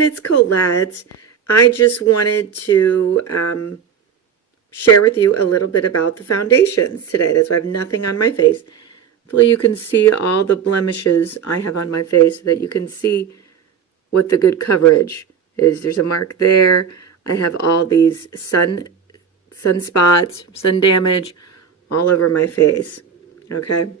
everyone, it's Colette. I just wanted to share with you a little bit about the foundations today. That's why I have nothing on my face. Hopefully you can see all the blemishes I have on my face so that you can see what the good coverage is. There's a mark there. I have all these sunspots, sun damage all over my face. Okay.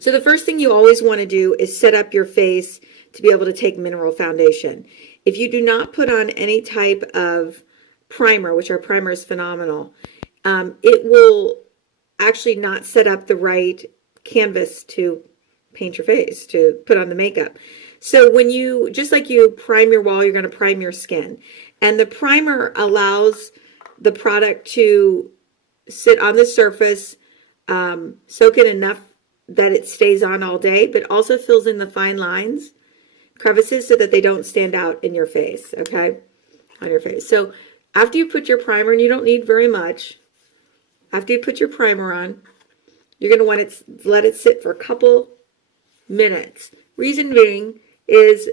So the first thing you always want to do is set up your face to be able to take mineral foundation. If you do not put on any type of primer, which our primer is phenomenal, it will actually not set up the right canvas to paint your face, to put on the makeup. So when you, just like you prime your wall, you're going to prime your skin. And the primer allows the product to sit on the surface, soak in enough that it stays on all day, but also fills in the fine lines, crevices, so that they don't stand out in your face, okay, on your face. So after you put your primer, and you don't need very much, after you put your primer on, you're going to want to let it sit for a couple minutes. Reason being is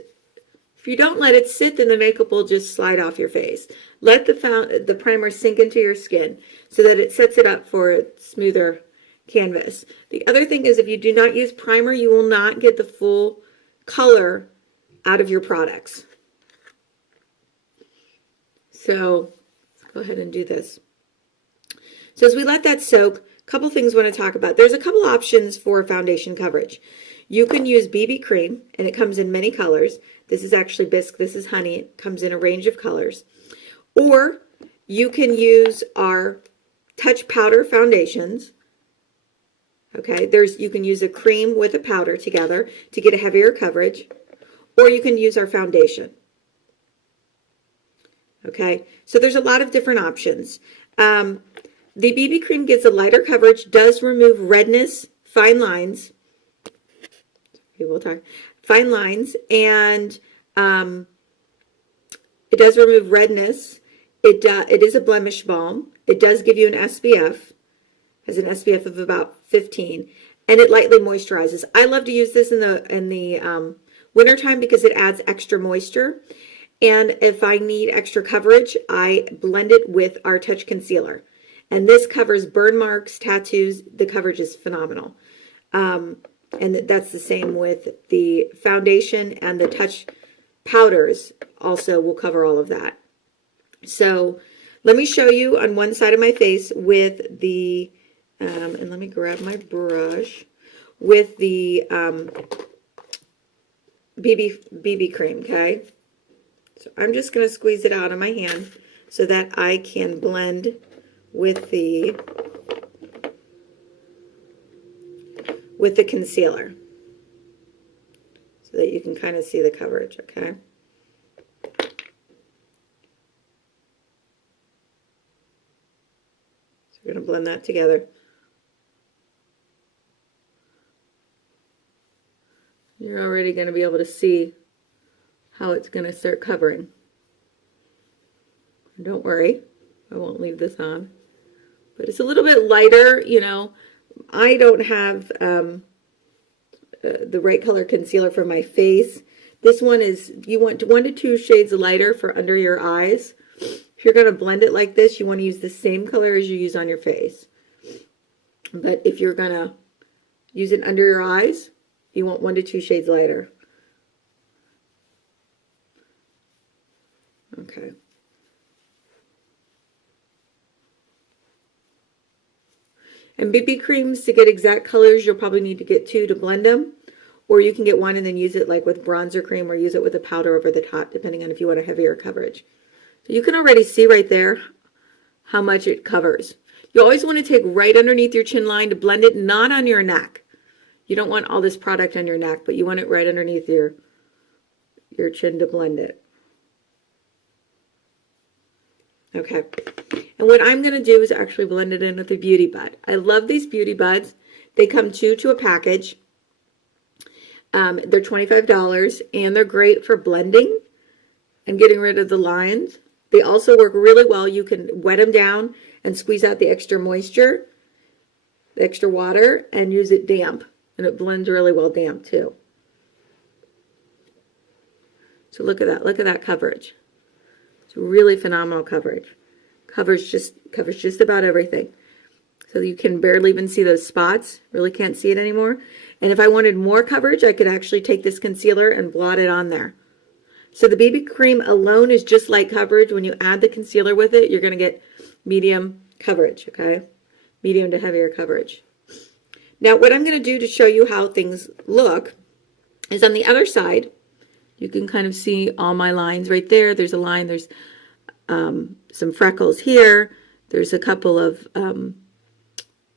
if you don't let it sit, then the makeup will just slide off your face. Let the primer sink into your skin so that it sets it up for a smoother canvas. The other thing is, if you do not use primer, you will not get the full color out of your products. So let's go ahead and do this. So as we let that soak, a couple things we want to talk about. There's a couple options for foundation coverage. You can use BB cream, and it comes in many colors. This is actually bisque, this is honey. It comes in a range of colors. Or you can use our touch powder foundations. Okay, you can use a cream with a powder together to get a heavier coverage, or you can use our foundation. Okay, so there's a lot of different options. The BB cream gives a lighter coverage, does remove redness, fine lines. We'll talk fine lines, and it does remove redness. It is a blemish balm. It does give you an SPF. Has an SPF of about 15, and it lightly moisturizes. I love to use this in the wintertime because it adds extra moisture. And if I need extra coverage, I blend it with our Touch Concealer. And this covers burn marks, tattoos. The coverage is phenomenal. And that's the same with the foundation, and the Touch powders also will cover all of that. So let me show you on one side of my face with the and let me grab my brush with the BB cream, okay? So I'm just going to squeeze it out of my hand so that I can blend with the concealer, so that you can kind of see the coverage, okay? So we're going to blend that together. You're already going to be able to see how it's going to start covering. And don't worry, I won't leave this on. But it's a little bit lighter, you know. I don't have the right color concealer for my face. This one is, you want 1 to 2 shades lighter for under your eyes. If you're going to blend it like this, you want to use the same color as you use on your face. But if you're going to use it under your eyes, you want 1 to 2 shades lighter. Okay. And BB creams, to get exact colors, you'll probably need to get 2 to blend them. Or you can get 1 and then use it like with bronzer cream, or use it with a powder over the top, depending on if you want a heavier coverage. So you can already see right there how much it covers. You always want to take right underneath your chin line to blend it, not on your neck. You don't want all this product on your neck, but you want it right underneath your chin to blend it. Okay. And what I'm going to do is actually blend it in with a Beauty Bud. I love these Beauty Buds. They come 2 to a package. They're $25, and they're great for blending and getting rid of the lines. They also work really well. You can wet them down and squeeze out the extra moisture, the extra water, and use it damp. And it blends really well damp too. So look at that. Look at that coverage. It's really phenomenal coverage. Covers just about everything. So you can barely even see those spots. Really can't see it anymore. And if I wanted more coverage, I could actually take this concealer and blot it on there. So the BB cream alone is just light coverage. When you add the concealer with it, you're going to get medium coverage, okay? Medium to heavier coverage. Now, what I'm going to do to show you how things look is on the other side, you can kind of see all my lines right there. There's a line, there's some freckles here. There's a couple of,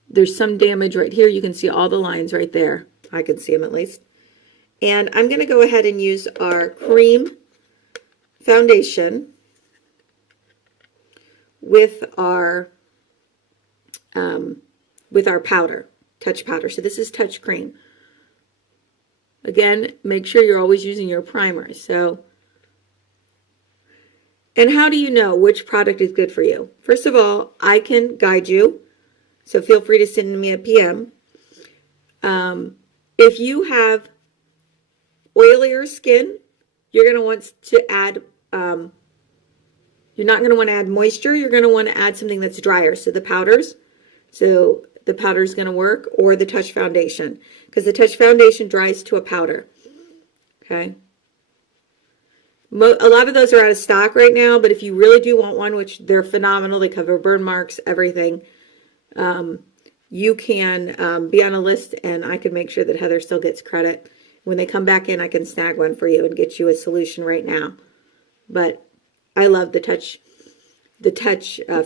there's some damage right here. You can see all the lines right there. I can see them at least. And I'm going to go ahead and use our cream foundation with our powder, touch powder. So this is touch cream. Again, make sure you're always using your primer. So, and how do you know which product is good for you? First of all, I can guide you. So feel free to send me a PM. If you have oilier skin, you're going to want to add, you're not going to want to add moisture. You're going to want to add something that's drier. So the powders. So the powder is going to work, or the touch foundation, because the touch foundation dries to a powder. Okay. A lot of those are out of stock right now, but if you really do want one, which they're phenomenal, they cover burn marks, everything, you can be on a list, and I can make sure that Heather still gets credit. When they come back in, I can snag one for you and get you a solution right now. But I love the touch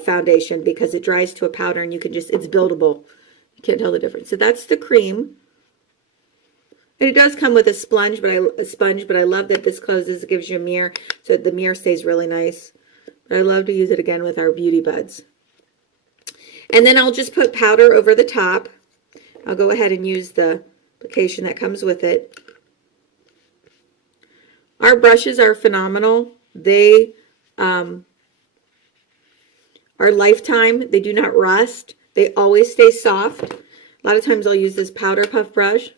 foundation because it dries to a powder, and you can just, it's buildable. You can't tell the difference. So that's the cream. And it does come with a sponge, but I love that this closes. It gives you a mirror, so the mirror stays really nice. But I love to use it again with our Beauty Buds. And then I'll just put powder over the top. I'll go ahead and use the application that comes with it. Our brushes are phenomenal. They are lifetime. They do not rust. They always stay soft. A lot of times I'll use this powder puff brush.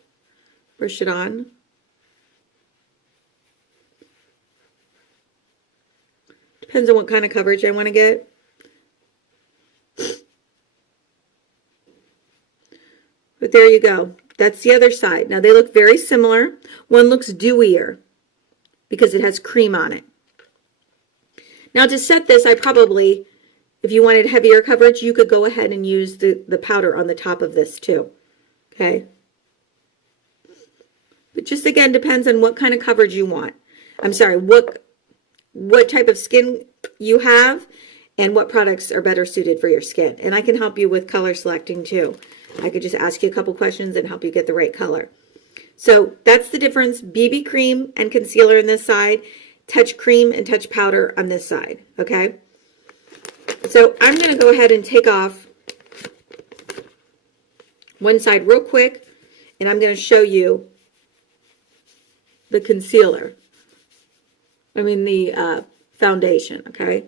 Brush it on. Depends on what kind of coverage I want to get. But there you go. That's the other side. Now they look very similar. One looks dewier because it has cream on it. Now to set this, I probably, if you wanted heavier coverage, you could go ahead and use the powder on the top of this too. Okay. But just again, depends on what kind of coverage you want. I'm sorry, what type of skin you have and what products are better suited for your skin. And I can help you with color selecting too. I could just ask you a couple questions and help you get the right color. So that's the difference. BB cream and concealer on this side, touch cream and touch powder on this side, okay? So I'm going to go ahead and take off one side real quick, and I'm going to show you the concealer. I mean the foundation, okay?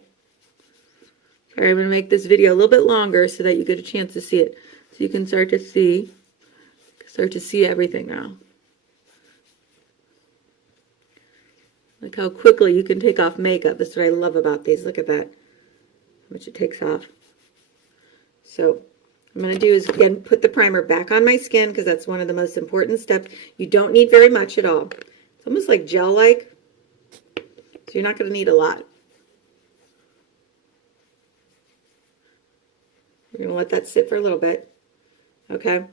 Sorry, I'm going to make this video a little bit longer so that you get a chance to see it. So you can start to see everything now. Look how quickly you can take off makeup. That's what I love about these. Look at that, how much it takes off. So what I'm going to do is, again, put the primer back on my skin because that's one of the most important steps. You don't need very much at all. It's almost like gel-like, so you're not going to need a lot. We're going to let that sit for a little bit. Okay.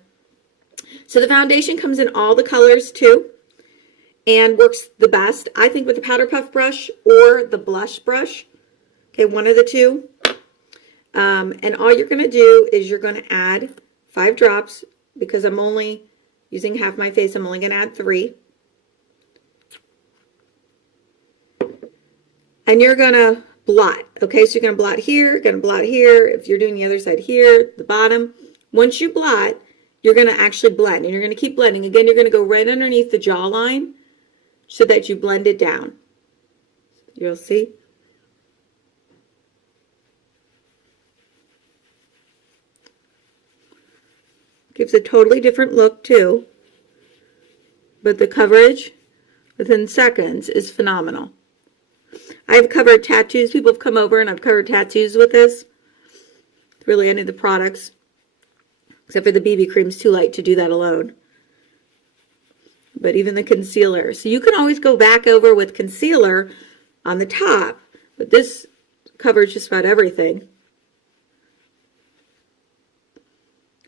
So the foundation comes in all the colors too and works the best, I think, with the powder puff brush or the blush brush. Okay, one of the two. And all you're going to do is you're going to add 5 drops because I'm only using half my face. I'm only going to add 3. And you're going to blot. Okay, so you're going to blot here, going to blot here. If you're doing the other side here, the bottom. Once you blot, you're going to actually blend. And you're going to keep blending. Again, you're going to go right underneath the jawline so that you blend it down. You'll see. Gives a totally different look too. But the coverage within seconds is phenomenal. I've covered tattoos. People have come over and I've covered tattoos with this. Really any of the products. Except for the BB cream's too light to do that alone. But even the concealer. So you can always go back over with concealer on the top. But this covers just about everything.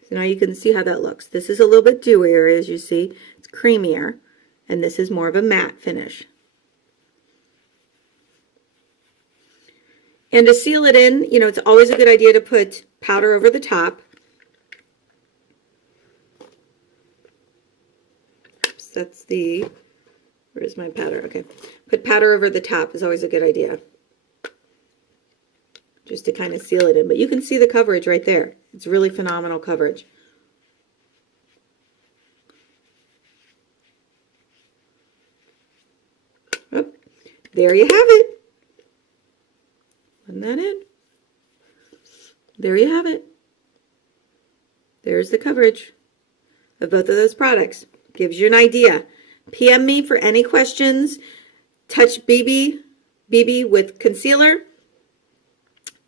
So now you can see how that looks. This is a little bit dewier, as you see. It's creamier. And this is more of a matte finish. And to seal it in, you know, it's always a good idea to put powder over the top. Oops, that's the, where's my powder? Okay. Put powder over the top is always a good idea. Just to kind of seal it in. But you can see the coverage right there. It's really phenomenal coverage. Oh, there you have it. Put that in. There you have it. There's the coverage of both of those products. Gives you an idea. PM me for any questions. Touch BB with concealer.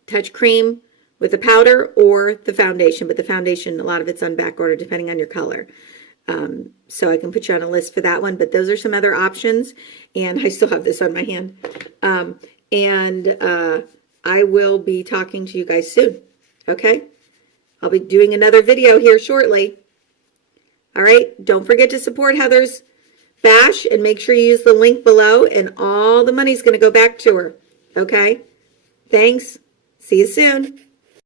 Touch cream with the powder or the foundation. But the foundation, a lot of it's on back order depending on your color. So I can put you on a list for that one. But those are some other options. And I still have this on my hand. I will be talking to you guys soon. Okay? I'll be doing another video here shortly. All right? Don't forget to support Heather's Bash and make sure you use the link below and all the money's going to go back to her. Okay? Thanks. See you soon.